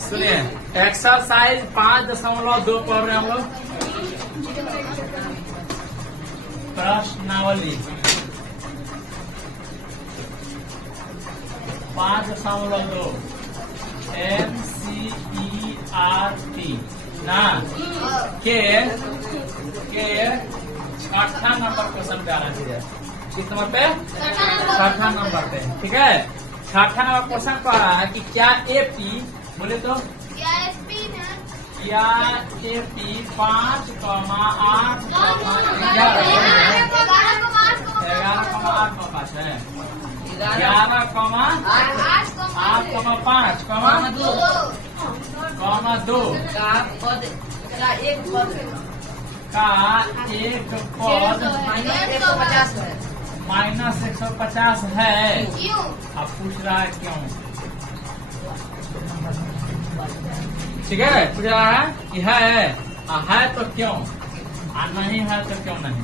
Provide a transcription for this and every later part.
सुनिए, एक्सरसाइज 5.2 पढ़ रहे हैं हम लोग। प्रश्नावली 5.2 MCERT ना के 6ठा नंबर क्वेश्चन पे आना चाहिए। किस नंबर पे? 6ठा नंबर पे। ठीक है, 6ठा नंबर क्वेश्चन पर आ रहा है कि क्या एपी, बोले तो क्या एपी 5,8,11,8,5 है, 11,8,5,2 का एक पद -150 है। अब पूछ रहा है क्यों? ठीक है, पूछ रहा है कि है तो क्यों, नहीं है तो क्यों नहीं।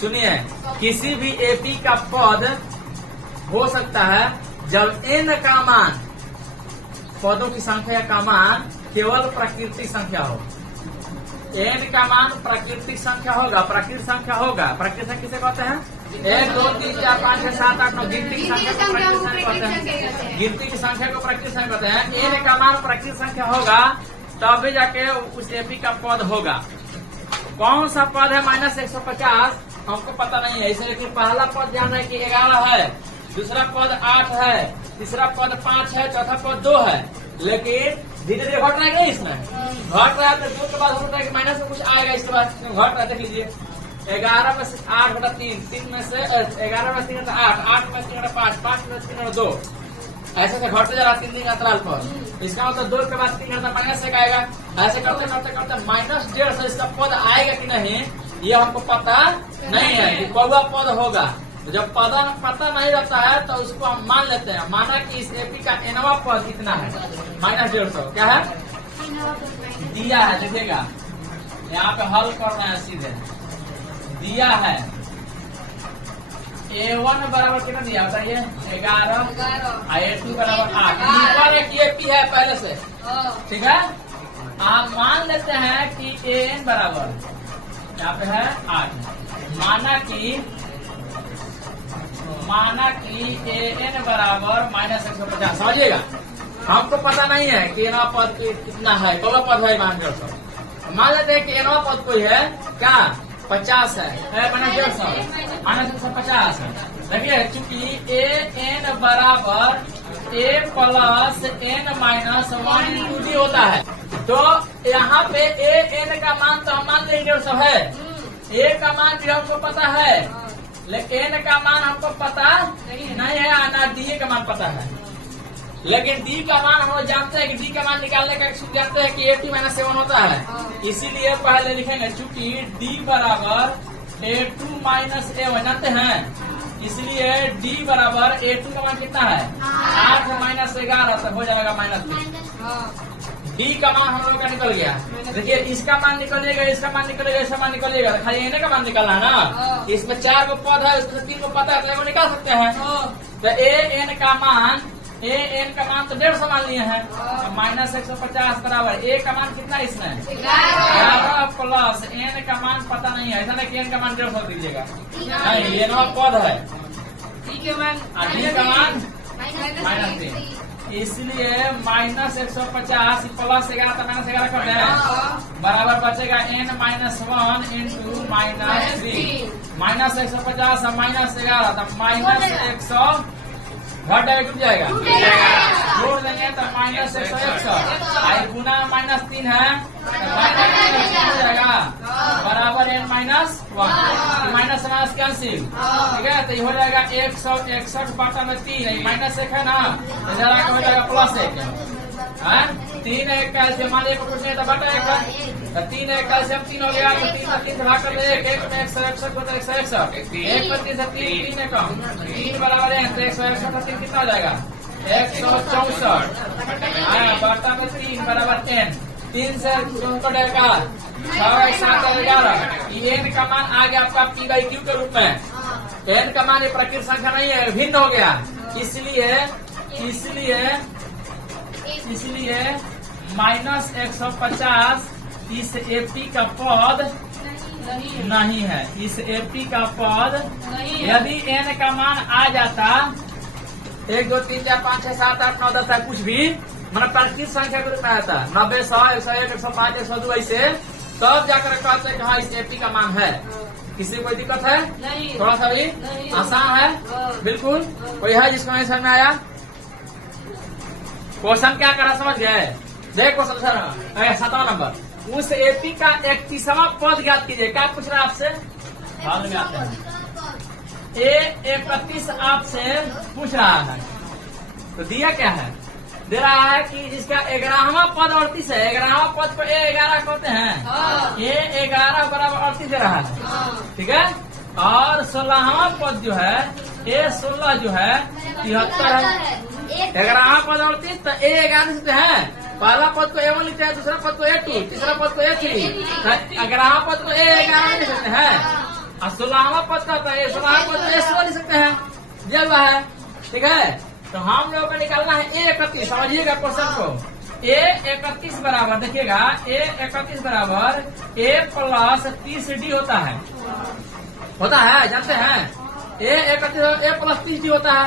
सुनिए, किसी भी एपी का पद हो सकता है जब n का मान, पदों की संख्या का मान केवल प्राकृतिक संख्या हो। n का मान प्राकृतिक संख्या होगा, प्राकृतिक संख्या होगा। प्राकृतिक संख्या किसे कहते हैं? 1, 2, 3, 4, 5, 6, 7, 8, 9 गिनती की संख्या को प्राकृतिक संख्या कहते हैं। गिनती की संख्या को प्राकृतिक संख्या कहते हैं। n का मान प्राकृतिक संख्या होगा तभी जाके उस एपी का पद होगा। कौन सा पद है -150? हमको पता नहीं है, इसलिए लेकिन पहला पद जान रहे कि 11 है, दूसरा पद 8 है, तीसरा पद 5 है, चौथा पद 2 है। लेकिन धीरे धीरे घट रहेगा, इसमें घट रहा है तो 2 के बाद होता है कि माइनस में कुछ आएगा, इसके बाद घट रहा है। देख लीजिए, 11 में से 8 बटा 3, 3 में से 11 में 3 बटा 8, 8 में 3 बटा 5, 5 में 3 बटा 2, ऐसे से घटते जा रहा 3 दिन अंतराल पर। इसका मतलब 2 के बाद 3 घंटा -1 आएगा। ऐसे करते करते करते -150 इसका पद आएगा कि नहीं ये हमको पता नहीं है कि कौवा पद होगा। तो जब पता नहीं रहता है तो उसको हम मान लेते हैं। माना कि इस एपी का nवा पद कितना है? -150। क्या है? दिया है, देखिएगा यहाँ पे हल करना है सीधे। दिया है A1 बराबर कितना दिया बताइए? 11 A2 बराबर 8। ऊपर एक एपी है पहले से, ठीक है। आप मान लेते हैं कि AN बराबर यहाँ पे है 8। माना कि AN बराबर -150। समझिएगा, हमको पता नहीं है कि एनवा पद कितना है, कौन पद है। मान लेते हैं कि एनवा पद कोई है क्या? 50 है -150 है। देखिए, चूंकि AN बराबर A प्लस N -1 × D होता है, तो यहाँ पे AN का मान तो हम मान लेंगे 150 है। A का मान भी हमको पता है, लेकिन N का मान हमको पता नहीं है, ना D का मान पता है। लेकिन D का मान हम लोग जानते हैं कि D का मान निकालने का सूत्र जानते हैं कि 80-7 होता है। इसीलिए पहले लिखेंगे, चूंकि D बराबर A2 - A1 जानते हैं, इसलिए D बराबर A2 का मान कितना है? 8 -11 तो हो जाएगा -3। D का मान हम लोग का निकल गया। देखिए, इसका मान निकलेगा, इसका मान निकलेगा, इसका मान निकलेगा, खाली एन का मान निकलना है ना। इसमें 4 को पद है, इसमें 3 को पता है, तो निकाल सकते हैं। तो AN का मान 150 मान लिए हैं। -150 बराबर A का मान कितना है इसमें? 11 प्लस N का मान पता नहीं है, ऐसा नहीं कि N का मान 150 दीजिएगा, नहीं, ये नवा पद है। D का मान -3, इसलिए -150 प्लस 11 तो -11 कर दें, बराबर बचेगा N -1 × -3। -150 -11 तो -100 घट डूब जाएगा, जोड़ देंगे तो -161 गुना -3 है हो जाएगा, बराबर N -1 कैंसिल, ठीक है। तो ये हो जाएगा 161/3, -1 है ना, जरा हो जाएगा +1 है। 3 1 कैल्शियम मान लीजिए कुछ नहीं तो बटा 1 है, तो 3 1 कैल्शियम 3 हो गया, तो 3 से 3 भाग कर दे, 1 में 161 बटा 161, 1 में 3 से 3 है कम, 3 बराबर है, तो 161 3 कितना हो जाएगा? 164 बटा में 3 बराबर N, 3 से 64 का 6 7 11। N का मान आ गया आपका P/Q के रूप में। N का मान ये प्राकृतिक संख्या नहीं है, भिन्न हो गया, इसलिए इसलिए -150 इस एपी का पद नहीं है। इस एपी का पद यदि n का मान आ जाता 1 2 3 4 5 6 7 8 9 10 है कुछ भी मतलब प्राकृतिक संख्या के रूप में आता 90 100 101 105 102 ऐसे तब जाकर कहते हैं कि हाँ इस एपी का मान है। किसी को कोई दिक्कत है? नहीं। थोड़ा सा भी आसान है बिल्कुल। कोई है जिसको नहीं समझ में आया? क्वेश्चन क्या करा समझ गए? देख क्वेश्चन 7वां नंबर उस एपी का 31वां पद ज्ञात कीजिए। क्या पूछ रहा है आपसे? बाद में आते हैं। ए 31 आपसे पूछ रहा है तो दिया क्या है? दे रहा है कि जिसका 11वां पद 38 है। 11वां पद को A11 कहते हैं। A11 बराबर 38 दे रहा है ठीक है। और 16वां पद जो है A16 जो है 73 है। 11वां पद 38 तो A11 से है। पहला पद को A1 लिखते हैं, दूसरा पद को A2, तीसरा पद को A3, 11वां पद को A11 लिख सकते हैं और 16वां पद का 16वां पद को A16 लिख सकते हैं। ये हुआ है ठीक है। तो हम लोगों को निकालना है A31। समझिएगा क्वेश्चन को। A31 बराबर देखिएगा A31 बराबर A प्लस 30D होता है जानते हैं? A31 A प्लस 30D होता है।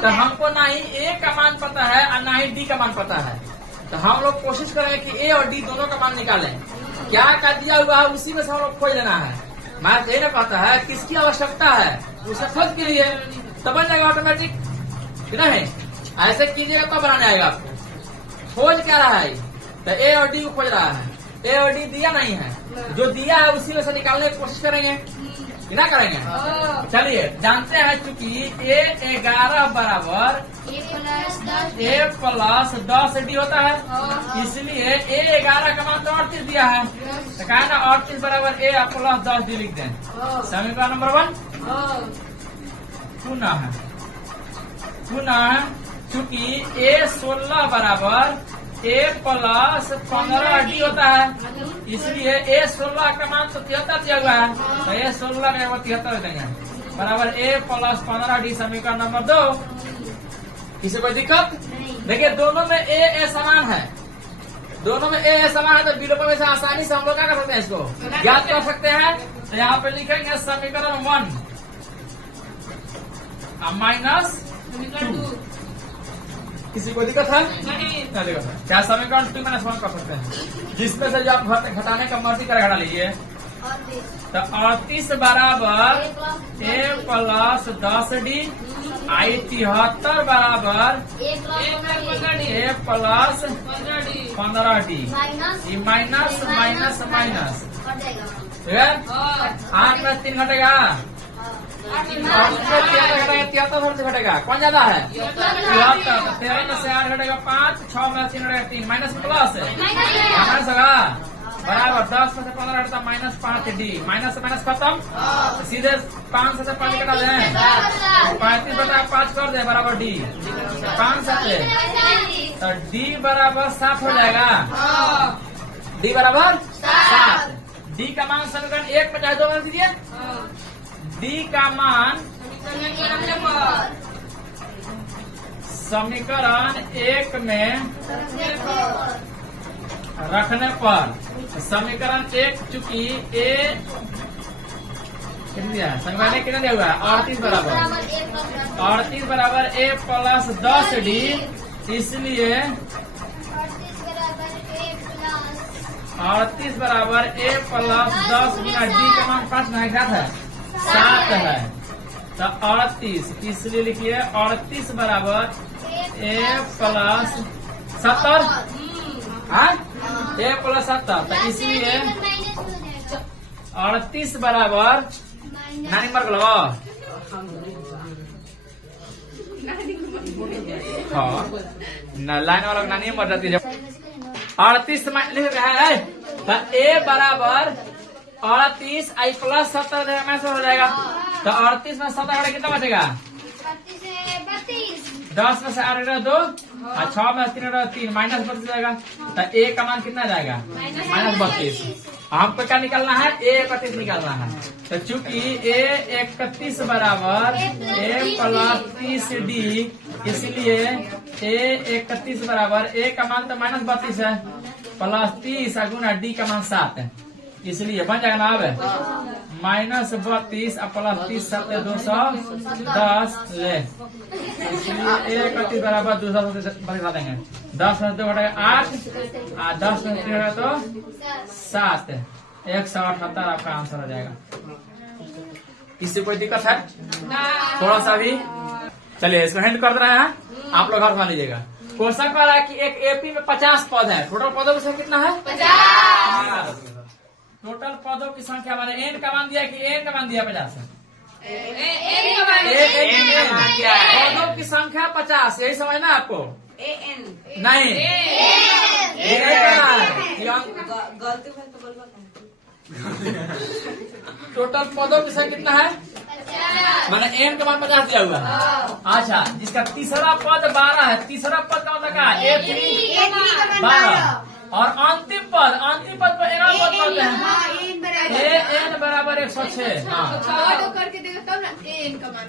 तो हमको ना ही A का मान पता है और ना ही D का मान पता है। तो हम लोग कोशिश करेंगे कि A और D दोनों का मान निकालें। क्या का दिया हुआ है उसी में से हम लोग खोज लेना है। मैं यही ना कहता है किसकी आवश्यकता है उसे खोज के लिए तब बन जाएगा ऑटोमेटिक नहीं। ऐसे कीजिएगा तो बनाने आएगा आपको। खोज क्या रहा है? तो A और D को खोज रहा है। A और D दिया नहीं है, जो दिया है उसी में से निकालने की कोशिश करेंगे ना करेंगे। चलिए जानते हैं चूंकि A11 बराबर A प्लस 10D होता है इसलिए A11 का मान तो 38 दिया है। तो कहा ना 38 बराबर A प्लस 10D लिख दें। समीकरण नंबर 1 पुनः चूंकि A16 बराबर A प्लस 15D होता है इसलिए A16 का मान तो 73 दिया हुआ है। तो A16 में 73 देंगे बराबर A प्लस 15D। समीकरण नंबर 2। किसी कोई दिक्कत? देखिए दोनों में A समान है। दोनों में A समान है तो विलोपन में से आसानी से हम लोग क्या कर सकते हैं? इसको ज्ञात कर सकते हैं। तो यहाँ पे लिखेंगे समीकरण 1 माइनस 2। किसी को दिक्कत है? नहीं। क्या समीकरण 2 माइनस 1 कर सकते हैं जिसमें से जो आप घटाने का मर्जी कर घटा लीजिए। तो 38 बराबर A प्लस 10D आई 73 बराबर A प्लस 15D। ये माइनस माइनस माइनस ठीक है। 8 में 3 घटेगा 73 से घटेगा। कौन ज्यादा है? 73। 13 में से 8 घटेगा 5, 6 में 3 घटेगा 3, माइनस प्लस माइनस होगा बराबर 10 में से 15 घटता -5D। माइनस से माइनस खत्म सीधे 5 से 5 घटा दें 35 बटा 5 कर दे बराबर D 5 से तो D बराबर 7 हो जाएगा। D बराबर 7। D का मान समीकरण 1 में चाहे 2 में दीजिए। D का मान समीकरण 1 में रखने पर समीकरण 1 चूंकि A समीकरण 1 कितना दिया हुआ है? 38 बराबर A प्लस 10D इसलिए 38 बराबर A प्लस 10 गुना D का मान 5 में क्या है? 7 है। तो 38 इसलिए लिखिए 38 बराबर A प्लस 70 A प्लस 70। तो इसलिए 38 बराबर नानी मार्क लगाओ। हाँ लाइन वाला नानी मर जाती है। 38 लिख रहा है तो A बराबर 38 आई प्लस 70 में से हो जाएगा। तो 38 में 70 कितना बचेगा? 10 में से 8 घटा 2 और 6 में 3 घटा 3 माइनस 32 जाएगा। तो A का मान कितना जाएगा? -32। हमको क्या निकालना है? A31 निकालना है। तो चूंकि A31 बराबर A प्लस 30D इसलिए ए 31 बराबर ए का मान तो -32 है प्लस 30 गुना डी का मान 7 है, इसलिए बन जाएगा ना अब -32 प्लस 30 7 210 ले, इसलिए ए 31 बराबर 210 बता देंगे 10 में 2 घटेगा 8 और 10 में 3 घटेगा तो 7, 178 आपका आंसर हो जाएगा। इससे कोई दिक्कत है थोड़ा सा भी? चलिए इसको हैंड कर रहे हैं, आप लोग घर मान लीजिएगा। क्वेश्चन कह रहा है कि एक एपी में 50 पद है, टोटल पदों की संख्या कितना है 50। टोटल पदों की संख्या मैंने एन का मान दिया कि एन का मान दिया 50 है? पदों की संख्या 50, यही समझना है आपको? नहीं गलती है तो बोलबा। टोटल पदों की संख्या कितना है मैंने एन का मान 50 दिया हुआ है। अच्छा, जिसका तीसरा पद 12 है, तीसरा पद का मतलब क्या है A3 12 और अंतिम पद पर एन पद कहते हैं एन बराबर 106। हाँ करके देखो तब ना एन का मान।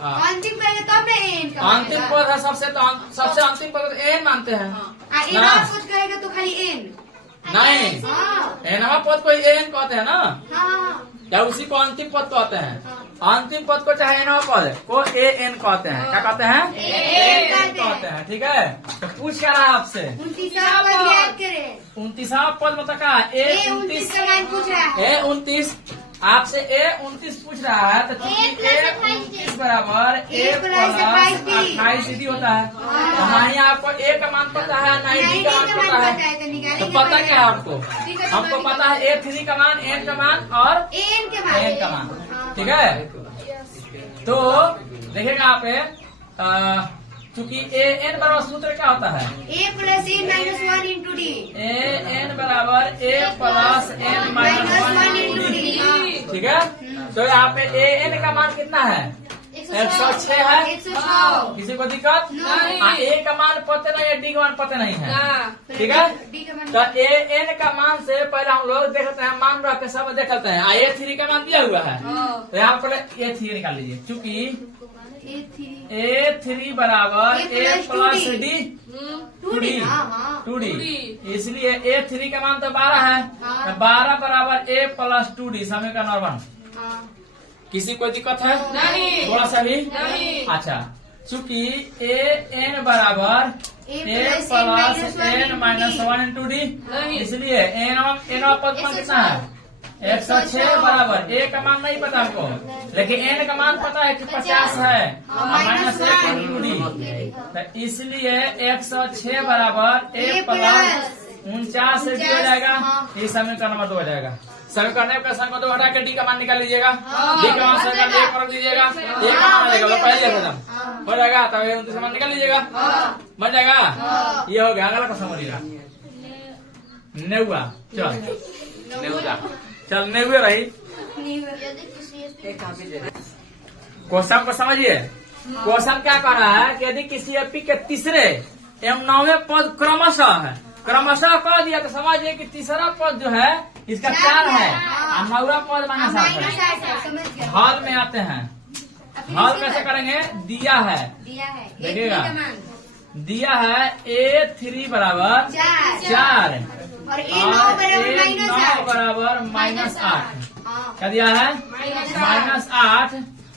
हाँ। अंतिम करेंगे तब ना एन का अंतिम पद है सबसे अंतिम पद एन मानते हैं एन आप कुछ करेगा तो खाली एन नहीं, हाँ एनवा पद को एन कहते हैं ना, हाँ या उसी को अंतिम पद कहते हैं। अंतिम पद को चाहे एनवा पद को ए एन कहते हैं। क्या कहते हैं? एन कहते हैं। ठीक है, तो पूछ क्या रहा है आपसे 29वां पद याद करें। 29वां पद मतलब क्या है? ए 29 का मान पूछ रहा है। ए 29 आपसे ए 29 पूछ रहा है, तो चूंकि ए 29 बराबर ए प्लस 28 डी होता है, तो हमारे आपको ए का मान पता है ना डी का मान पता है, तो पता क्या है आपको? हमको पता है A3 का मान, एन का मान और एन के मान। ठीक है, तो देखिएगा आप चूंकि ए एन बराबर सूत्र क्या होता है? A plus N minus 1 into D. A N बराबर A plus N minus 1 into D. ठीक है, तो यहाँ पे ए एन का मान कितना है? 106 है। 106। किसी को दिक्कत? नहीं। ए का मान पता नहीं है, डी का मान पता नहीं है। ठीक है, डी का मान तो ए एन का मान से पहले हम लोग देखते हैं, मान रख के सब देखते हैं। A3 का मान दिया हुआ है, तो यहाँ पर A3 निकाल लीजिए। चूंकि A3 बराबर A plus D 2D 2D, इसलिए A3 का मान तो 12 है, तो 12 बराबर ए प्लस 2D समीकरण 1। किसी को दिक्कत है? नहीं। थोड़ा सा भी? नहीं। अच्छा, चूंकि ए एन बराबर A plus N minus 1 into D, इसलिए एन पद मान कितना है? 106 बराबर ए का मान नहीं पता हमको, लेकिन एन का मान पता है कि 50 है माइनस 1 इंटू डी, तो इसलिए 106 बराबर ए प्लस 49 से डी हो जाएगा। ये समीकरण नंबर 2 हो जाएगा। समीकरण का संख्या 2 हटा के डी का मान निकाल लीजिएगा। डी का मान समीकरण 1 रख दीजिएगा, ए का मान आ जाएगा पहले हो जाएगा, तब 29 का मान निकाल लीजिएगा, बन जाएगा। ये हो गया। अगला क्वेश्चन बोलिएगा। नेउआ चल नेउए रही। क्वेश्चन को समझिए। क्वेश्चन क्या कर रहा है कि यदि किसी एपी के तीसरे एवं 9वें पद क्रमशः कह दिया, तो समझिए कि तीसरा पद जो है इसका 4 है और 9वां पद -8 है। हल में आते हैं, हल कैसे करेंगे? दिया है, देखिएगा दिया है A3 बराबर 4 और ए और 9 बराबर -8। क्या दिया है? -8।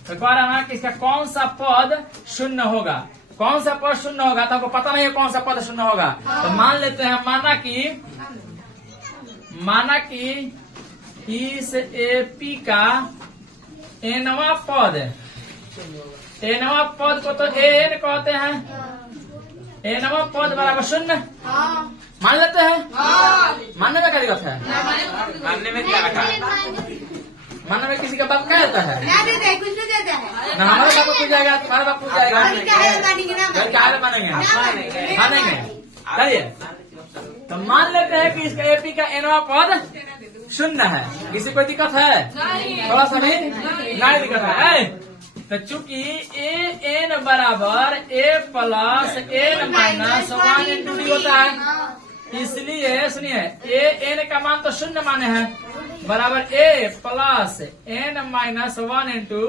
तो कह रहा है कि इसका कौन सा पद शून्य होगा? कौन सा पद शून्य होगा? तो आपको पता नहीं है कौन सा पद शून्य होगा, तो मान लेते हैं, माना कि इस एपी का एनवा पद को तो एन कहते हैं, एनवा पद बराबर 0 मान लेते हैं। मानने में क्या दिक्कत है? मानने में क्या रखा है? मानने में किसी का बाप क्या देता है? कुछ नहीं देता है ना हमारे बाप पूछ जाएगा, तुम्हारा बाप पूछ जाएगा, क्या मानेंगे? चलिए, तो मान लेते हैं कि इसका एपी का एनवा पद 0 है। किसी कोई दिक्कत है? थोड़ा सा भी नहीं दिक्कत है। तो चूंकि ए एन बराबर A plus N minus 1 into D होता है, इसलिए सुनिए ए एन का मान तो 0 माने हैं, बराबर A plus N minus 1 into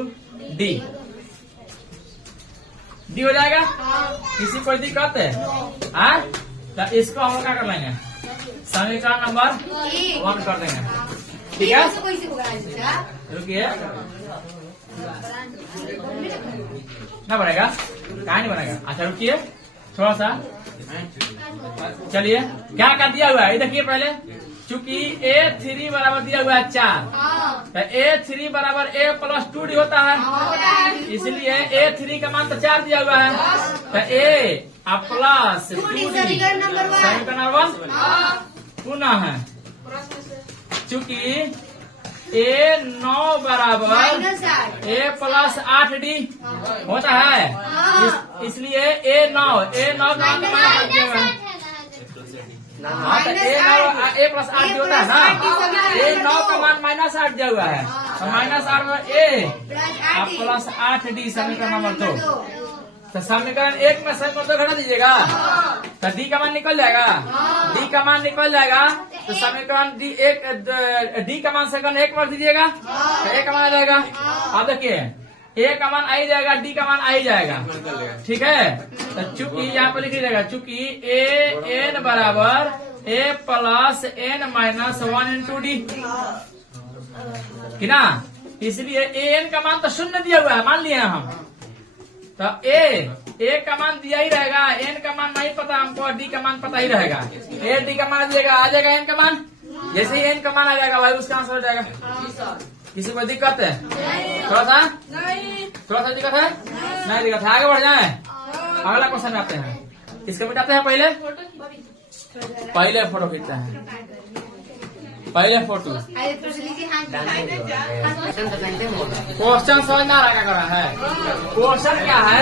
D. D हो जाएगा। हाँ। किसी कोई दिक्कत है? हाँ? तो इसको हम क्या कर लेंगे? समीकरण नंबर 1 कर देंगे। ठीक है, कोई से होगा रुकिए, ना बनेगा, कहाँ नहीं बनेगा। अच्छा रुकिए थोड़ा सा, चलिए क्या क्या दिया हुआ है ये देखिए पहले। चूंकि A3 बराबर दिया हुआ है 4, तो A3 बराबर A प्लस 2D होता है, इसलिए A3 का मान तो 4 दिया हुआ है, तो A प्लस 2D समीकरण नंबर 1। समीकरण नंबर 1 पुनः है। चूंकि A9 बराबर A प्लस 8D होता है, इसलिए A9 का मान हाँ तो A प्लस 8 होता है ना, A9 का मान -8 दिया हुआ है, तो -8 में A प्लस 8D समीकरण नंबर 2। तो समीकरण 1 में समीकरण 2 घटा दीजिएगा, तो D का मान निकल जाएगा। D का मान निकल जाएगा तो समीकरण D का मान समीकरण 1 पर दीजिएगा, तो A का मान आ जाएगा। अब देखिए A का मान आ ही जाएगा, D का मान आ ही जाएगा। ठीक है, तो चूंकि यहाँ पर लिख लीजिएगा, चूंकि A n बराबर A plus n minus 1 into D कि ना, इसलिए A n का मान तो 0 दिया हुआ है, मान लिए हम। तो A का मान दिया ही रहेगा, n का मान नहीं पता हमको, D का मान पता ही रहेगा। A D का मान दिएगा, आ जाएगा n का मान। जैसे ही n का मान आ जाएगा भाई उसका आंसर हो जाएगा। किसी को दिक्कत है? थोड़ा सा दिक्कत है? नहीं दिक्कत है, आगे बढ़ जाए। अगला क्वेश्चन में आते हैं। किसके मिटाते हैं? पहले फोटो खींचते हैं, पहले फोटो। क्वेश्चन समझ में आ रहा क्या कर रहा है? क्वेश्चन क्या है?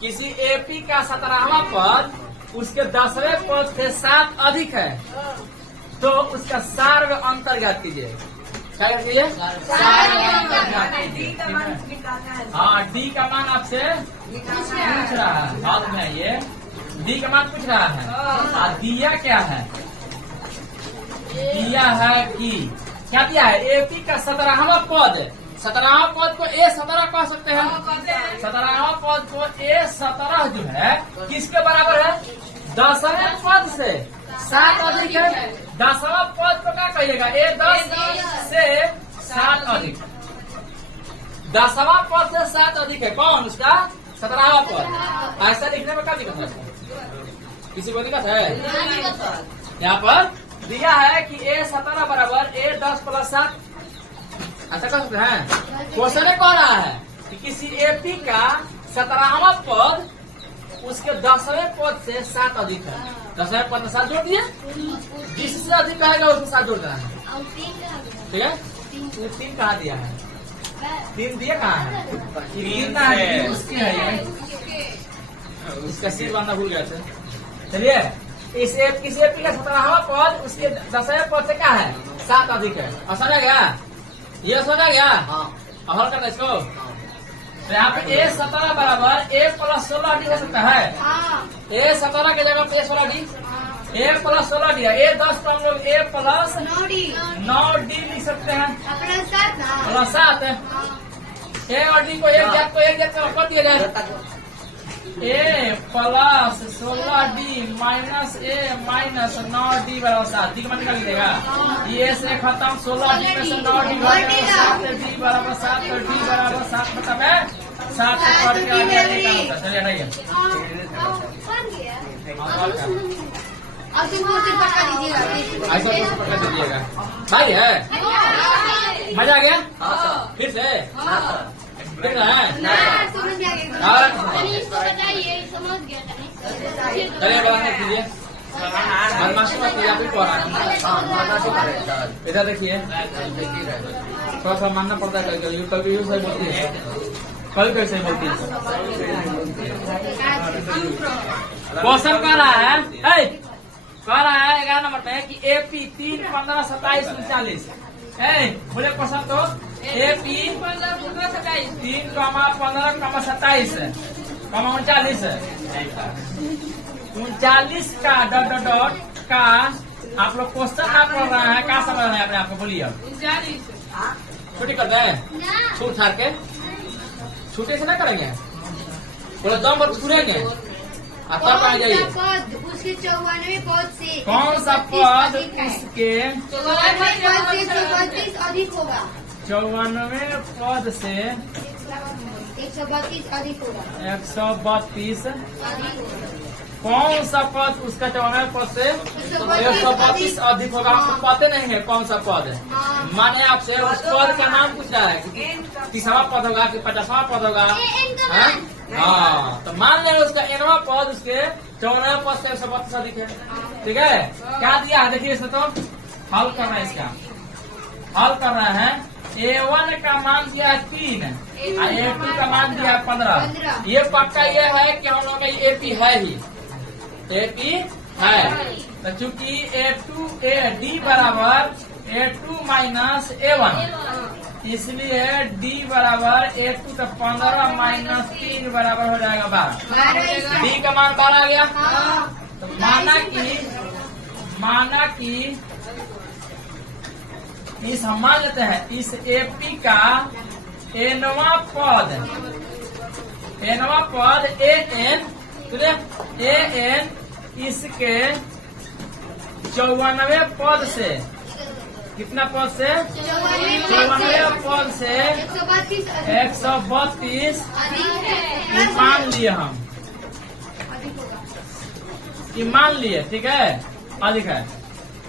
किसी एपी का 17वां पद उसके 10वें पद से 7 अधिक है, तो उसका सार्व अंतर ज्ञात कीजिए। क्या कीजिए? हाँ, डी का मान आपसे पूछ रहा है, हाथ में ये डी का मान पूछ रहा है। दिया क्या है? दिया है कि क्या दिया है? एपी का 17वां पद, 17वां पद को A17 कह सकते हैं। 17वां पद को A17 जो है किसके बराबर है? 10वें पद से 7 अधिक है। 10वां पद को क्या कहिएगा? A10 से 7 अधिक। 10वां पद से 7 अधिक है कौन? उसका 17वां पद। ऐसा लिखने में क्या दिक्कत है? किसी को दिक्कत है? यहाँ पर दिया है कि A17 बराबर A10 प्लस 7। ऐसा कर सकते हैं। क्वेश्चन कह रहा है कि किसी एपी का 17वां पद उसके 10वें पद से 7 अधिक है। 10वें पद में 7 जोड़ दिए, जिससे अधिक आएगा उसमें 7 जोड़ देना है। ठीक है, 3 कहाँ दिया है? 3 दिया कहाँ है? 3 है, उसकी है ये, इसका सिर बांधना भूल गया था। चलिए, किसी एपी का 17वां पद उसके 10वें पद से क्या है? 7 अधिक है। और समझा गया? ये समझा गया? और हल करना इसको। तो यहाँ पे A17 बराबर A प्लस 16D हो सकता है। A17 के जगह पे A16D, A प्लस 16D है। A10 को हम लोग A प्लस 9D लिख सकते हैं, प्लस 7 है। A और D को एक जगह कर दिया जाए। A plus 16D minus A minus 9D बराबर 7। D का मान निकाल लीजिएगा। ये से खत्म, 16D में से 9D D बराबर 7, तो D बराबर 7 मतलब है 7 से पढ़ के आगे होता। चलिए हटाइए। ऐसा कुछ पकड़ दीजिएगा भाई है। मजा आ गया? फिर से देख रहा है। चलिए बात कीजिए, बदमाशी मत कीजिए, आप ही पढ़ रहे हैं। इधर देखिए, थोड़ा सा मानना पड़ता है कभी कभी सही बोलती है, कभी सही बोलती है। क्वेश्चन कह रहा है 11 नंबर पे कि एपी 3, 15, 27, 39। बोले क्वेश्चन तो एपी 3, 15, 27, 39 39 का डॉट का आप लोग क्वेश्चन आप पढ़ रहे हैं, क्या समझ रहे हैं अपने आप को? बोलिए। छुट्टी करते हैं छूट छाड़ के छुट्टी से ना करेंगे पूरा दम पर छुड़ेंगे तब कहा जाइए पद उसके 94 पद से कौन सा पद 132 उसके 132 अधिक होगा 94 पद से 132 अधिक होगा 132 अधिक होगा कौन सा पद उसका 94 पद से 132 अधिक होगा? आपको पता नहीं है कौन सा पद है? हाँ। माने आपसे उस पद का नाम पूछ रहा है कि 30वां पद होगा कि 50वां पद होगा? हाँ? हाँ, तो मान लें उसका 9वां पद उसके 94 पद से 132 अधिक है। ठीक है, क्या दिया है देखिए इसमें, तो हल कर रहा है इसका, हल कर रहा है। A1 का मान दिया है 3 और A2 का मान दिया है 15। ये पक्का ये है कि हम लोग में AP है ही, AP है। तो चूंकि D बराबर A2 माइनस A1, इसलिए D बराबर A2 तो 15 माइनस 3 बराबर हो जाएगा 12। D का मान 12 आ गया। तो माना कि इस हम मान लेते हैं इस AP का nवां पद AN, AN इसके 94 पद से, कितना पद से? 94 पद से 132 मान लिए हम, ये मान लिए। ठीक है, अधिक है,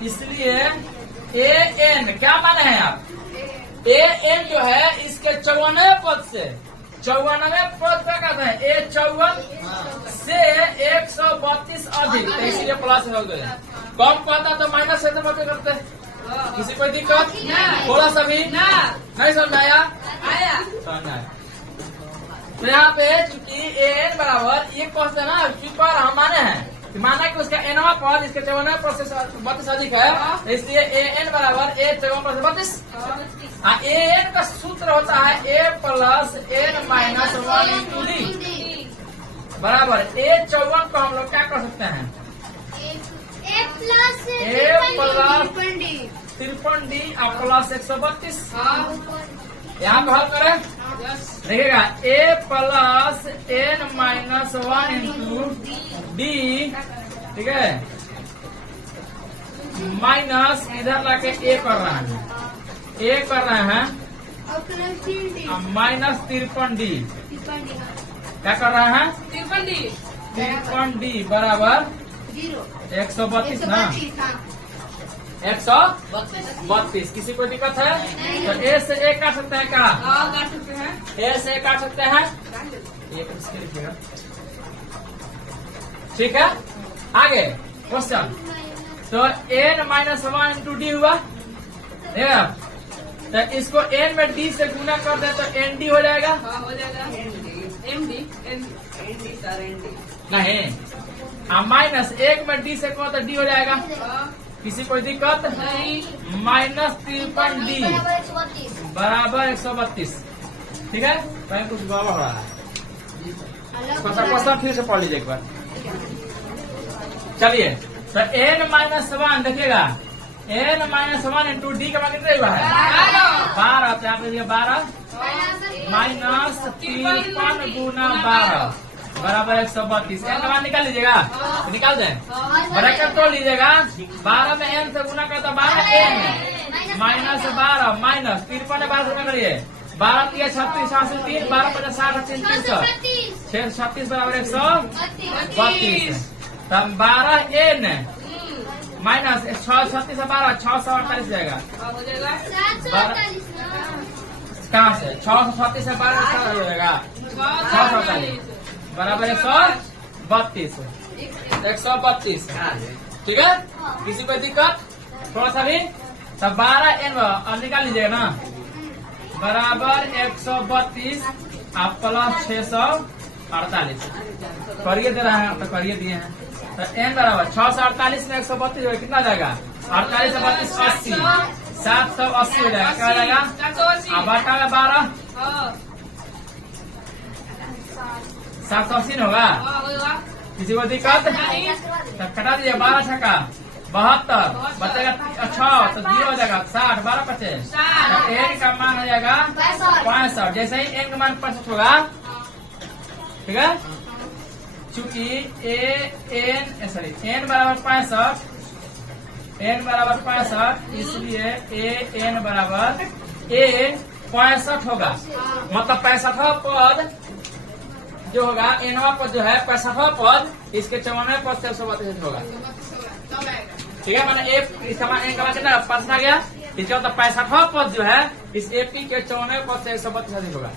इसलिए AN क्या माने हैं आप? AN जो है इसके 94 पद से, 94 पद क्या कहते हैं? A54 से 132 अधिक, तो इसलिए प्लस हो गया। कम पता तो माइनस से तो मत करते। किसी कोई दिक्कत? थोड़ा सा भी नहीं समझाया? समझाया। तो यहाँ पे चूंकि AN बराबर ये क्वेश्चन है ना, पर हम माने हैं माना कि उसका nवां पद इसके 94 पद से 32 अधिक है, इसलिए AN बराबर A 54 पद से 32। AN का सूत्र होता है A plus N minus 1 into D बराबर A 54 को हम लोग क्या कर सकते हैं? A प्लस 53 D और प्लस 132। यहाँ पे हल करें, देखिएगा A plus N minus 1 into D, ठीक है, माइनस इधर लाके A कर रहे हैं, A कर रहे हैं माइनस 53 D, क्या कर रहे हैं? 53 D बराबर 132 ना, 132। किसी को दिक्कत है? तो A से A काट सकते हैं क्या? A से A काट सकते हैं, ठीक है। आगे क्वेश्चन, तो N माइनस 1 इंटू D हुआ, तो इसको N में D से गुना कर दे तो ND हो जाएगा। नहीं, माइनस 1 में D से कहो तो D हो जाएगा। किसी कोई दिक्कत? माइनस 53 D बराबर 132। ठीक है, कहीं कुछ गड़बड़ हो रहा है, क्वेश्चन फिर से पढ़ लीजिए एक बार। चलिए, तो N माइनस 1 देखिएगा, N माइनस 1 इंटू D का मान कितना हुआ है? 12। तो यहाँ पे 12 माइनस 53 गुना 12 बराबर 132। N का मान निकाल लीजिएगा, निकाल दें, ब्रैकेट तोड़ लीजिएगा। 12 में N से गुना करता 12 N माइनस 12 माइनस 53 12 से करिए, 12 3 36 3 12 50 60 3 36 बराबर 132। तब 12 N माइनस 6 36 से 12 648 जाएगा। कहाँ से 636 से 12 हो जाएगा 648 बराबर 132। 132, ठीक है। किसी को दिक्कत? थोड़ा सा भी, तब 12 N अब निकाल लीजिएगा ना, बराबर 132 आप प्लस 648 करिए दे रहा है, तो करिए दिए हैं। तो N बराबर 648 में 132 कितना जाएगा? 48 से 32 80, 780 हो जाएगा। क्या हो जाएगा? अब बटा में 12 780 होगा। किसी को दिक्कत? तब कटा दीजिए, 12 छक्का 72 बचेगा 6 तो 0 हो जाएगा 60 12 25 तो एन का मान हो जाएगा 65। जैसे ही एन का मान 65 होगा, ठीक है, चूंकि एन बराबर 65 इसलिए एन बराबर 65 होगा। मतलब 65वां पद जो होगा, एनवा पद जो है 65वां पद इसके 94वें पद से 132 होगा। ठीक है, मैंने इसका मान एन का मान कितना 5 आ गया, इसका मतलब 65वां पद जो है इस एपी के 94वें पद से 132 होगा।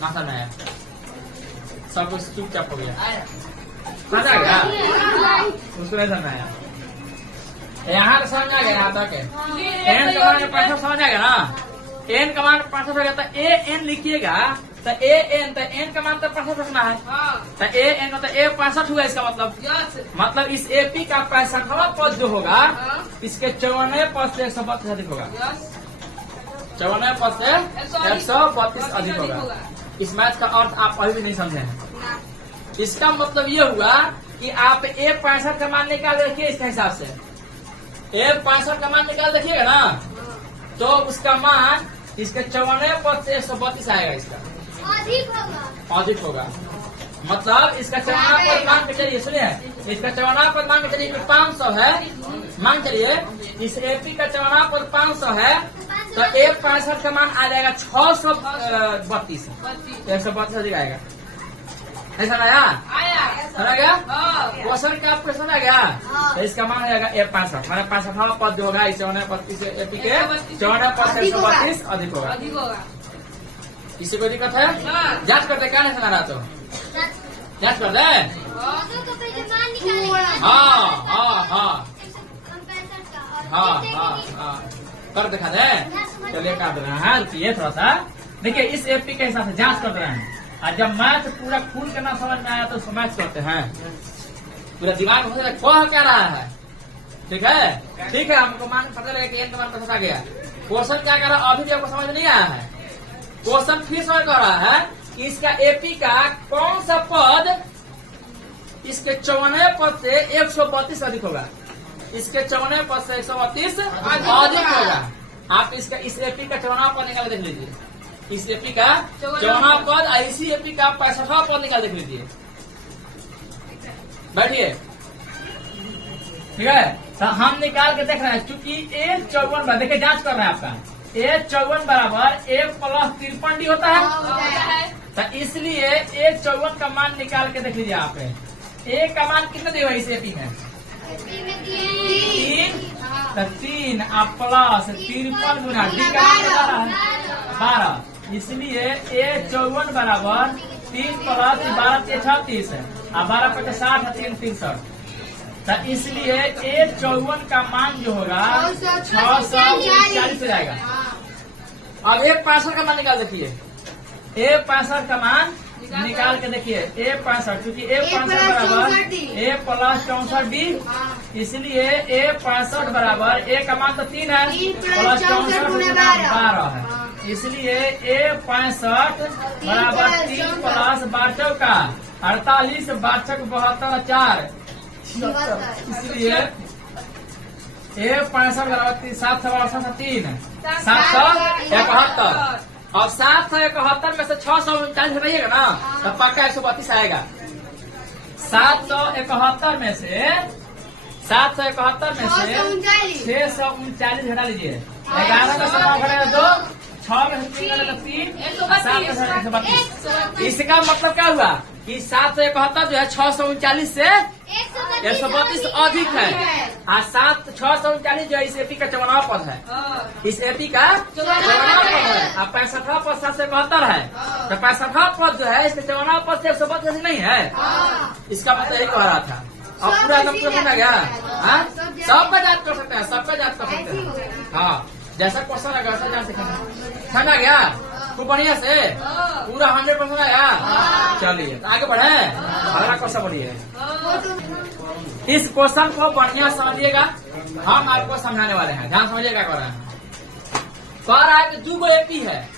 ना समझ आया? सब कुछ चुपचाप हो गया, समझ आ गया? उसको नहीं समझ आया, यहाँ तो समझ आ गया। यहाँ तक एन का मान 65 समझ आ गया ना? एन का मान 65 हो गया तो ए एन लिखिएगा, तो ए एन, तो एन का मान तो 65 रखना है, तो ए एन मतलब ए 65 हुआ। इसका मतलब इस एपी का 65वां पद जो होगा इसके 94वें पद से 132 अधिक होगा। 94वें पद से 132 अधिक होगा। इस मैथ का अर्थ आप अभी भी नहीं समझे हैं। इसका मतलब ये हुआ कि आप ए 65 का मान निकाल रखिए, इसके हिसाब से ए 65 का मान निकाल देखिएगा ना, तो उसका मान इसके 94वें पद से 132 आएगा। इसका अधिक होगा। मतलब इसका 54वां पद मान के चलिए, सुनिए, इसका 54वां पद मान के चलिए 500 है, मान चलिए इस एपी का 54वां पद 500 है, तो ए 65 का मान आ जाएगा 632, 132 अधिक आएगा। ऐसा आया? समझ गया? क्वेश्चन का आपको समझ आ गया? तो इसका मान हो जाएगा ए 65, मैंने 65वां पद जो होगा इस 54वें पद इस एपी के 54वें पद से 132 अधिक होगा। किसी को दिक्कत है? जांच करते, क्या नहीं सुना रहा तो जांच कर दे। हाँ कर दिखा दे। चलिए कर रहे हैं, ये थोड़ा सा देखिए इस एपी के हिसाब से जांच कर रहे हैं। और जब मैथ पूरा खुल के ना समझ में आया तो उसको मैथ करते हैं, पूरा दिमाग में कह क्या रहा है। ठीक है, ठीक है, हमको मान पता लगे कि एन का मान 65 आ गया। क्वेश्चन क्या कर रहा है अभी भी आपको समझ नहीं आया है। क्वेश्चन फिर समझ कर रहा है कि इसका एपी का कौन सा पद इसके 94वें पद से 132 अधिक होगा। इसके 94वें पद से 132 अधिक होगा। आप इसका इस एपी का 54वां पद निकाल देख लीजिए, इस एपी का 54वां पद, इसी एपी का 65वां पद निकाल देख लीजिए। बैठिए, ठीक है, तो हम निकाल के देख रहे हैं। चूंकि ए 54 देखिए जांच कर रहे हैं आपका ए 54 बराबर ए प्लस 53 डी होता है, तो इसलिए ए 54 का मान निकाल के देख लीजिए। आप ए का मान कितना देगा इस एपी में? 3, तो 3 आप प्लस 53 गुना डी का मान 12, इसलिए ए 54 बराबर 3 प्लस 12 36 और 12 पचास 60 और 3 63, तो इसलिए ए 54 का मान जो होगा 639 हो जाएगा। अब ए 65 का मान निकाल देखिए, ए 65 का मान निकाल के देखिए। ए 65 क्योंकि ए 65 बराबर ए प्लस 64 डी, इसलिए ए 65 बराबर ए का मान तो 3 है, प्लस 64 12 है, इसलिए ए 65 बराबर 3 प्लस 12 का 48 62 72 4, इसलिए ए 65 बराबर 768 771। और 771 में से 639 हटाइएगा ना तो पक्का 132 आएगा। 771 में से 639 हटा लीजिए। 11 में से 9 घटाएगा 2, 6 में से 3 घटाएगा 3, 7 में से 132। इसका मतलब क्या हुआ कि 771 जो है 639 से 132 अधिक है, और 639 जो है इस एपी का 54वां पद है, इस एपी का 54वां पद है, और 65वां पद 771 है, तो 65वां पद जो है इसके 54वां पद से 132 नहीं है। इसका मतलब यही कह रहा था। अब पूरा एकदम पूरा समझ गया? सब पे जांच कर सकते हैं, सब पे जांच कर सकते हैं। हाँ, जैसा क्वेश्चन है वैसा जांच सकते। समझ गया? खूब बढ़िया से पूरा 100% आया। चलिए आगे बढ़े, अगला क्वेश्चन बढ़िए। इस क्वेश्चन को बढ़िया समझिएगा, हम आपको समझाने वाले हैं। ध्यान समझिएगा क्या कर रहे हैं। कह रहा है कि 2 एपी है,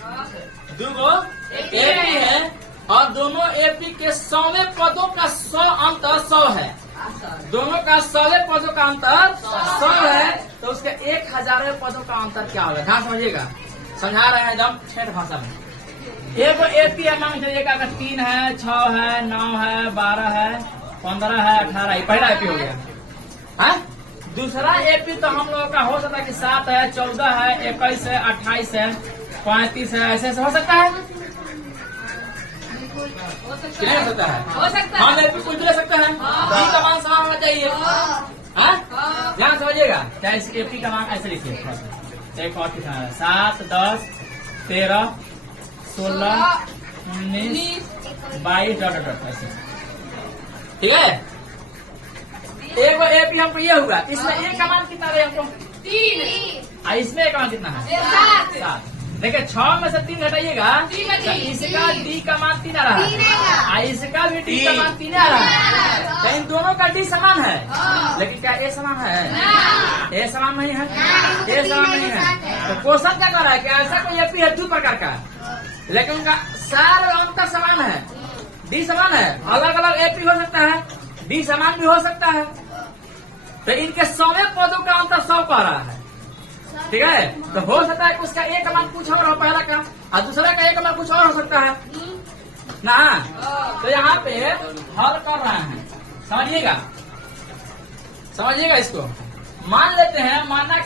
2 एपी है, और दोनों एपी के 100वें पदों का 100 अंतर 100 है। दोनों का 100 पदों का अंतर 100 है, तो उसके 1000 पदों का अंतर क्या होगा? ध्यान समझिएगा, समझा रहे हैं एकदम ठेठ भाषा में। एक एपी है, मान चलिएगा अगर 3 है, 6 है, 9 है, 12 है, 15 है, 18 है, पहला एपी हो गया है। दूसरा एपी तो हम लोगों का हो सकता है कि 7 है, 14 है, 21 है, 28 है, 35 है, ऐसे ऐसे हो सकता है, नहीं हो सकता है? हो सकता हम है। एपी कुछ भी ले सकते हैं, डी का मान समान होना चाहिए। ध्यान समझिएगा, क्या इस एपी का मान ऐसे लिखिए थोड़ा सा। एक और कितना है? 7, 10, 13, 16, 19, 22 डॉट ऐसे, ठीक है। एक एपी हमको ये हुआ, इसमें एक का मान कितना रहे हमको? 3 इसमें एक का मान कितना है? 7 7। देखिए 6 में से 3 घटाइएगा, ठीक है, तो ठीक। इसका डी का मान 3 आ रहा तीन आएगा। है, इसका भी डी का मान 3 आ रहा है। तो इन दोनों का डी समान है, लेकिन क्या ए समान है? ए समान नहीं है, ए समान नहीं है। तो क्वेश्चन क्या कर रहा है कि ऐसा कोई एपी है 2 प्रकार का, लेकिन उनका सार अंतर समान है, डी समान है। अलग अलग एपी हो सकता है, डी समान भी हो सकता है। तो इनके 100 पदों का अंतर 100 पा रहा है, ठीक है। तो हो सकता है कि उसका एक मान कुछ और हो पहला का, और दूसरा का एक मान कुछ और हो सकता है ना। तो यहाँ पे हल कर रहे हैं, समझिएगा, समझिएगा इसको। मान लेते हैं, माना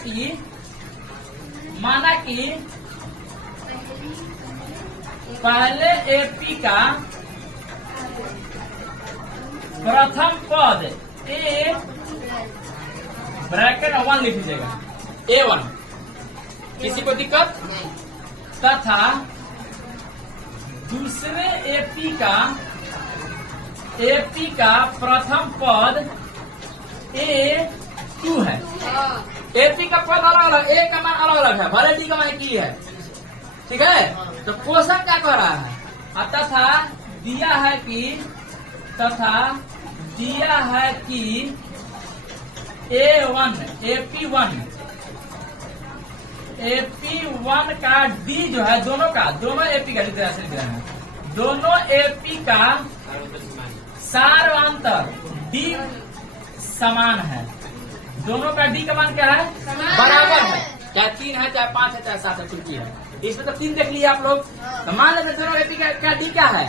कि पहले एपी का प्रथम पद ए ब्रैकेट 1 लिख लीजिएगा, A1, किसी को दिक्कत? तथा दूसरे एपी का प्रथम पद A2 है। एपी का पद अलग अलग, ए का मान अलग अलग है, भले डी का मान की है, ठीक है। तो क्वेश्चन क्या कह रहा है? तथा दिया है कि AP1 का डी जो है, दोनों एपी का लिख रहे हैं, दोनों एपी का सार्वंतर डी समान है। दोनों का डी का मान क्या है? बराबर है, चाहे 3 है, चाहे 5 है, चाहे 7 है, कुछ भी है। इसमें तो 3 देख लिए आप लोग, तो मान लेते दोनों एपी का डी क्या है?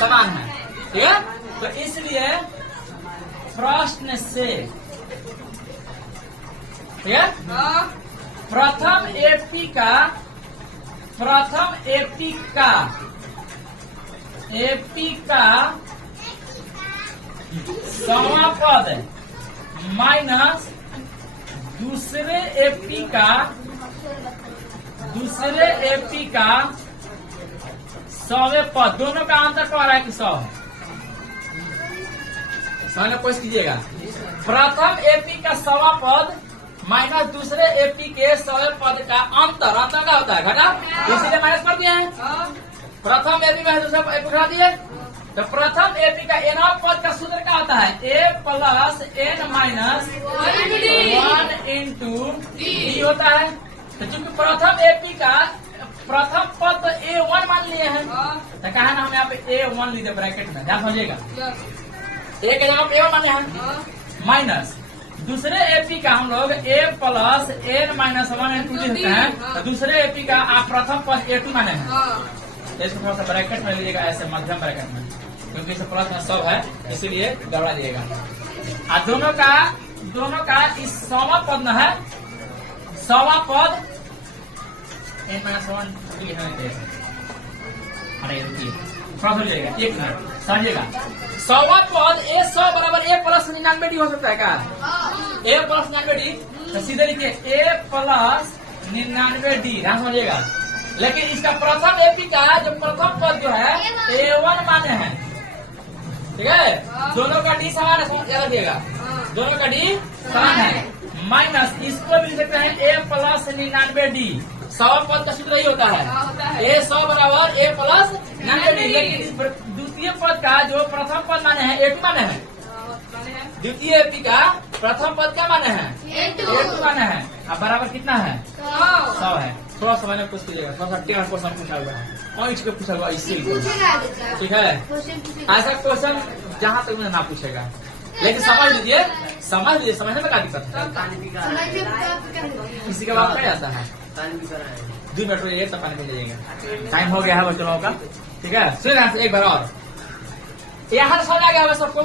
समान है, ठीक है। तो इसलिए प्रश्न से, ठीक है, प्रथम एपी का 100वां पद माइनस दूसरे एपी का 100वें पद, दोनों का अंतर क्या आ रहा है कि 100 है। समझ में कोशिश कीजिएगा। प्रथम एपी का 100वां पद माइनस दूसरे एपी के 100वें पद का अंतर क्या होता है? घटा, इसीलिए माइनस कर दिए हैं। प्रथम एपी का दूसरा एपी घटा दिए, तो प्रथम एपी का एनवां पद का सूत्र क्या होता है? A plus n minus 1 into D होता है। तो चूंकि प्रथम एपी का प्रथम पद तो A1 मान लिए हैं, तो कहा ना हम यहाँ पे A1 लीजिए ब्रैकेट में, ध्यान समझिएगा। एक जगह पे A1 माने हैं, माइनस दूसरे एपी का हम लोग A plus n minus 1 into लिखते हैं, तो दूसरे एपी का आप प्रथम पद A2 माने हैं। इसको थोड़ा सा ब्रैकेट में लीजिएगा, ऐसे मध्यम ब्रैकेट में, क्योंकि इसे प्लस में 100 है, इसीलिए गड़बड़ा दिएगा। और दोनों का इस 100वां पद में है, 100वां पद n माइनस 1 अरे रुकिए थोड़ा सा लीजिएगा, एक मिनट समझिएगा। 100वां पद A100 बराबर A प्लस 99 डी हो सकता है क्या? A प्लस 99 डी, तो सीधे लिखिए A प्लस 99 डी, ध्यान समझिएगा। लेकिन इसका प्रथम एपी का जो प्रथम पद जो है A1 माने हैं, ठीक है। दोनों का डी समान है, याद रखिएगा, दोनों का डी समान है। माइनस इसको भी लिख सकते हैं A प्लस 99 डी, 100 पद का सूत्र यही होता है, A100 बराबर A प्लस 99 डी। लेकिन इस द्वितीय पद का जो प्रथम पद माने हैं A2 माने हैं, द्वितीय एपी का प्रथम पद क्या माने हैं? A2 माने हैं। अब बराबर कितना है? 100 है। थोड़ा सा मैंने पूछ लीजिएगा, थोड़ा सा टेढ़ा क्वेश्चन पूछा हुआ है, पॉइंट पे पूछा हुआ, इससे पूछेगा बेटा, ठीक है। क्वेश्चन पूछेगा। ऐसा क्वेश्चन जहाँ तक मुझे ना पूछेगा, लेकिन समझ लीजिए, समझने में क्या दिक्कत है? समझिए तो आपको क्या होगा? किसी के बाद क्या जाता है? 2 मिनट में एक पानी मिल जाएगा। टाइम हो गया है बच्चों लोगों का, ठीक है। सुनिए एक बार और, यहाँ समझ आ गया होगा सबको?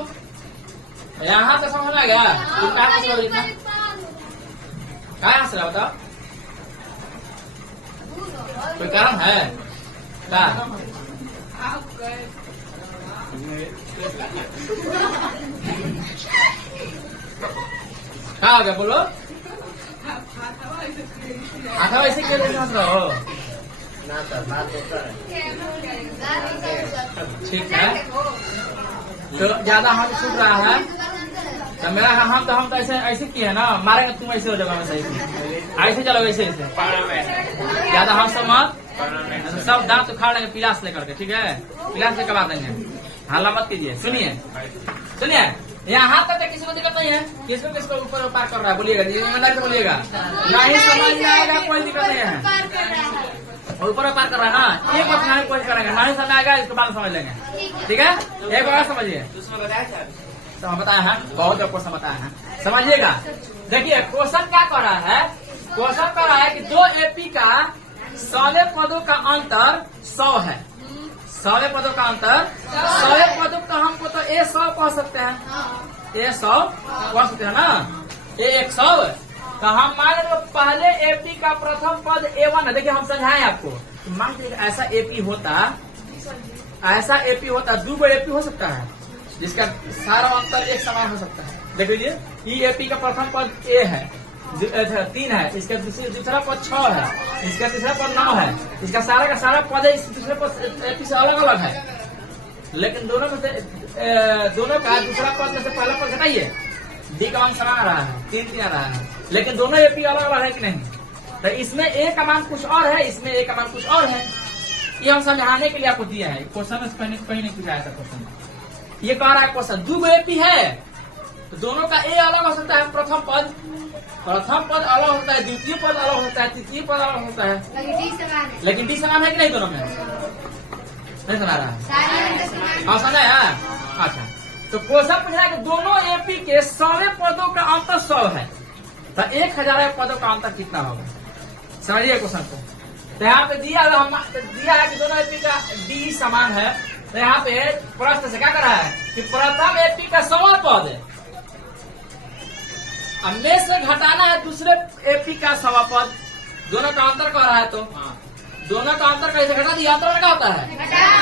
यहाँ तो समझ आ गया? क्या हासिल बताओ? कोई कारण है क्या? क्या हो गया बोलो? आधा वैसे क्यों नहीं हंस रहे हो? ठीक है, तो ज्यादा हम सुन रहा है तो मेरा हम तो ऐसे किए है ना, मारेंगे तुम ऐसे हो जाओगे, मैं सही ऐसे चलो, ऐसे ज्यादा हम सब मत, सब दांत उखाड़ लेंगे पिलास लेकर के, ठीक है। पिलास लेकर आ देंगे, हल्ला मत कीजिए। सुनिए यहाँ तक किसी को दिक्कत नहीं है, किसको ऊपर पार कर रहा है बोलिएगा, ईमानदारी से बोलिएगा, नहीं समझ में आएगा कोई दिक्कत नहीं है। ऊपर पार कर रहा है ना, एक बार नहीं कोशिश करेंगे, नहीं समझ आएगा इसके बाद समझ लेंगे, ठीक है। एक बार समझिए, तो हम बताया है, बहुत क्वेश्चन बताया है, समझिएगा। देखिए क्वेश्चन क्या कर रहा है, क्वेश्चन कर रहा है कि 2 एपी का 100 पदों का अंतर 100 है। 100 पदों का अंतर 100 पदों का, हमको तो A100 कह सकते हैं, A100 कह सकते हैं ना, A100। तो हम मान लो पहले एपी का प्रथम पद A1 है। देखिए हम समझाएं आपको, मान लीजिए ऐसा एपी होता 2 एपी हो सकता है, जिसका सारा अंतर एक समान हो सकता है। देख लीजिए, ई एपी का प्रथम पद A है, 3 है, इसका दूसरा पद 6 है, इसका तीसरा पद 9 है, इसका सारा का सारा पद है, इस दूसरे पद एपी से अलग अलग है, लेकिन दोनों में से दोनों का दूसरा पद में से पहला पद घटाइए, डी का मान समान आ रहा है, 3 आ रहा है, लेकिन दोनों एपी अलग अलग है कि नहीं? तो इसमें ए का मान कुछ और है, इसमें ए का मान कुछ और है। ये हम समझाने के लिए आपको दिया है, क्वेश्चन से कहीं नहीं पूछा ऐसा क्वेश्चन। ये कह रहा है क्वेश्चन 2 एपी है, तो दोनों का ए अलग हो सकता है, प्रथम पद अलग होता है, द्वितीय पद अलग होता है, तृतीय पद अलग होता है, लेकिन डी समान है कि नहीं दोनों में? नहीं सुना रहा है? हाँ सुना है। अच्छा, तो क्वेश्चन पूछ रहा है कि दोनों एपी के 100 पदों का अंतर 100 है, तो 1000 पदों का अंतर कितना होगा? समझिए क्वेश्चन को। तो यहाँ पे दिया है कि दोनों एपी का डी समान है, तो यहाँ पे प्रश्न से क्या कर रहा है कि प्रथम एपी का 100 पद है, अब में से घटाना है दूसरे एपी का 100 पद, दोनों का अंतर कर रहा है, तो दोनों का अंतर कैसे घटा दिया? अंतर क्या होता है?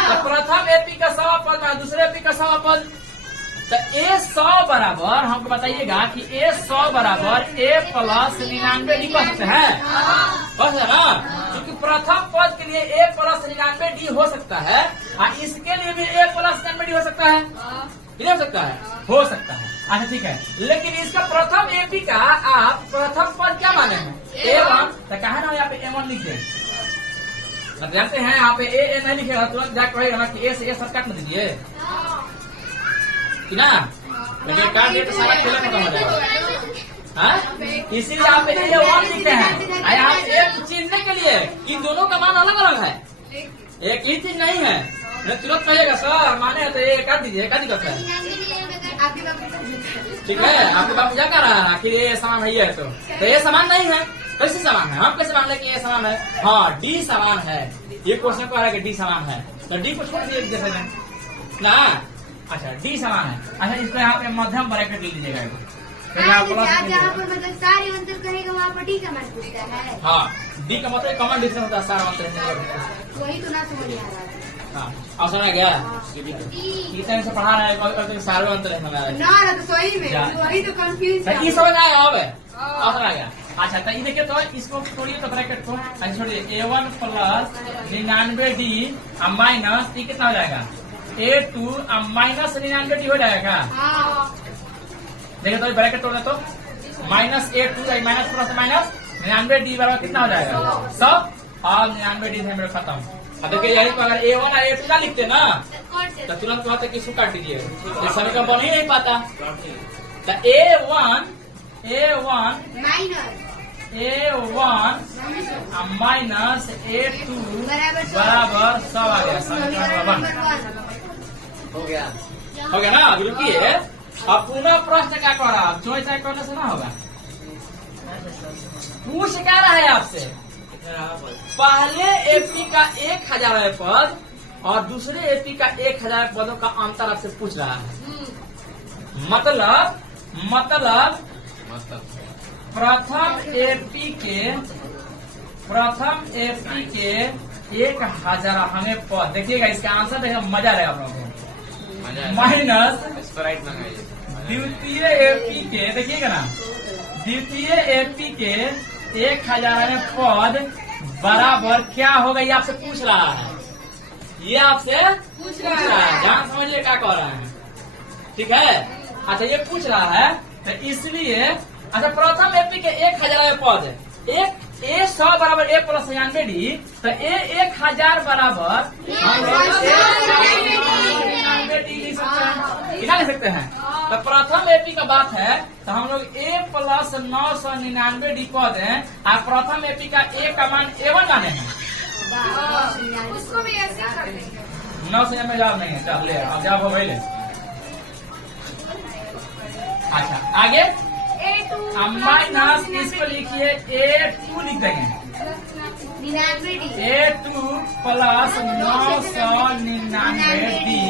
तो प्रथम एपी का 100 पद में दूसरे एपी का 100 पद, तो A100 बराबर हमको बताइएगा कि A100 बराबर A + 99D कह सकते हैं, हो सकता है ना, क्योंकि प्रथम पद के लिए A + 99D हो सकता है, और इसके लिए भी A + 99D हो सकता है, हो सकता है, हो सकता है। अच्छा ठीक है, लेकिन इसका प्रथम एपी का आप प्रथम पद क्या माने हैं? A1, तो कहा ना यहाँ पे A1 लिखे, जानते हैं यहाँ पे A नहीं लिखेगा, तुरंत जाकर कहेगा ना कि A से A सब काट दीजिए कि ना, लेकिन काट दिए तो सारा खेल खत्म हो जाएगा। इसीलिए आप A1 लिखते हैं, यहाँ पे एक चिन्हने के लिए कि दोनों का मान अलग अलग है, एक ही चीज नहीं है। तुरंत कहेगा सर माने तो ये काट दीजिए, क्या दिक्कत है? ठीक है, आपके बाप क्या कर रहा है, आखिर ये समान है, तो ये समान नहीं है, कैसे समान है? हम कैसे मान लें कि ये समान है? हाँ, डी समान है, ये क्वेश्चन कह रहा है कि डी समान है, तो डी को छोड़ दिए जैसे ना। अच्छा, डी समान है। अच्छा, इसको यहाँ पे मध्यम ब्रैकेट ले लीजिएगा, जहाँ पर मतलब सारे अंतर करेगा वहाँ पर डी का मान पूछता है। हाँ, डी का मतलब कॉमन डिफरेंस होता है, सारा अंतर वही तो ना समझ आ रहा है। हाँ, अब समझ गया, इतने से पढ़ा रहे हैं, सारे अंतर है हमारा ना, तो सही में वही तो कंफ्यूज है। ये समझ आया अब समझ आ गया। अच्छा, तो ये देखिए, तो इसको छोड़िए, तो ब्रैकेट को ऐसे छोड़िए, A1 + 99D माइनस ये कितना हो जाएगा? A2 माइनस 99D हो जाएगा। देखिए तो ब्रैकेट तोड़ दे तो -A2 minus plus minus 99D बराबर कितना हो जाएगा? 100, और 99D से मेरे खत्म। अब देखिए यही को अगर A1 और A2 ना लिखते ना, तो तुरंत कहते कि इसको काट दीजिए, ये समीकरण बन ही नहीं पाता। तो A1 माइनस A2 बराबर 100 आ गया, समीकरण नंबर 1 हो गया ना। अभी रुकिए, अब पुनः प्रश्न क्या कर रहा है? चॉइस है करने से ना होगा। पूछ क्या रहा है आपसे? पहले एपी का 1000 पद और दूसरे एपी का 1000 पदों का अंतर आपसे पूछ रहा है। मतलब प्रथम एपी के 1000 हमें पद, देखिएगा इसका आंसर देखिए मजा रहेगा आप लोगों को। माइनस द्वितीय एपी के, देखिएगा ना, द्वितीय एपी के 1000 में पद बराबर क्या होगा, ये आपसे पूछ रहा है। ये आपसे पूछ रहा है, ध्यान समझिए क्या कह रहा है। ठीक है, अच्छा ये पूछ रहा है तो इसलिए, अच्छा प्रथम एपी के 1000 पद, एक A100 बराबर A प्लस 99 डी, तो A1000 बराबर हम लोग 99 डी लिख सकते हैं, कितना लिख सकते हैं? तो प्रथम एपी का बात है तो हम लोग A प्लस 999 डी पद है, और प्रथम एपी का A का मान A1 माने हैं। उसको भी ऐसे कर देंगे। 9 से में जवाब नहीं है, चल ले अब जवाब हो गई ले। अच्छा आगे माइनस इसको लिखिए A2 लिख देंगे, 99 डी। A2 plus 999 D.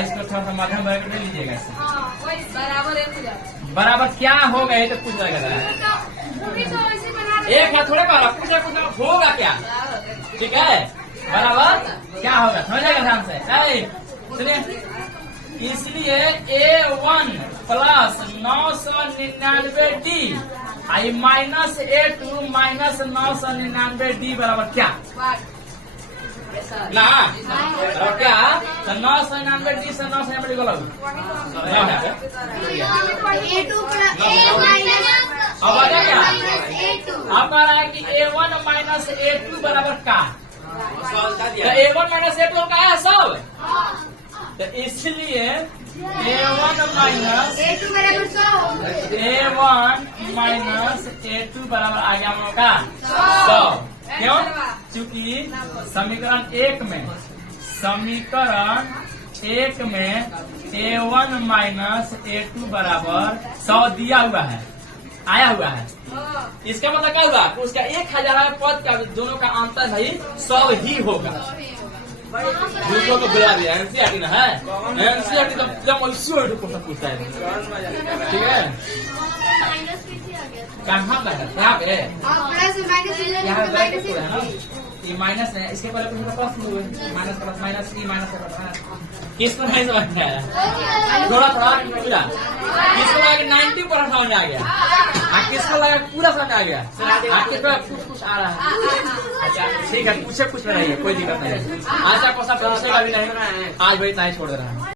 इसको थोड़ा सा माध्यम वर्ग में लीजिएगा इससे। हाँ, वही बराबर 1000। बराबर क्या होगा ये तो पूछ रहेगा। वो भी तो ऐसे बना एक है थोड़े बार पूछा होगा क्या, ठीक है, बराबर क्या होगा समझेगा ध्यान से। सुनिए, इसलिए A1 plus 999 D I minus A2 minus 999 D बराबर क्या ना, बराबर क्या? तो 999 डी से 999 डी बोला A2 प्लस A माइनस अब आ गया क्या? A2। अब कह रहा है कि A1 माइनस A2 बराबर का, तो A1 माइनस A2 का है सब, तो इसलिए A1 माइनस A2 बराबर 100। A1 माइनस A2 बराबर आ गया हम लोग का 100। क्यों? चूंकि समीकरण 1 में A1 माइनस A2 बराबर 100 दिया हुआ है, आया हुआ है। इसका मतलब क्या हुआ? उसका 1000 पद का दोनों का अंतर भाई 100 ही होगा। दूसरों को बुला दिया एनसीईआरटी ना है, एनसीईआरटी तो जब इसी क्वेश्चन पूछता है, ठीक है। माइनस कैसे आ गया? कहाँ पर है? यहाँ पे प्लस माइनस यहाँ पे माइनस है ना, ये माइनस है, इसके पहले कुछ प्लस हुए, minus plus minus E minus किसको नहीं समझ में आया? थोड़ा थोड़ा पूरा किसको लगा 90% समझ में आ गया, किसको लगा पूरा समझ में आ गया, किसको कुछ आ रहा है। अच्छा ठीक है, पूछे कुछ में नहीं है, कोई दिक्कत नहीं है। आज आपको सब पूछने का भी नहीं, आज वही नहीं छोड़ दे रहा है।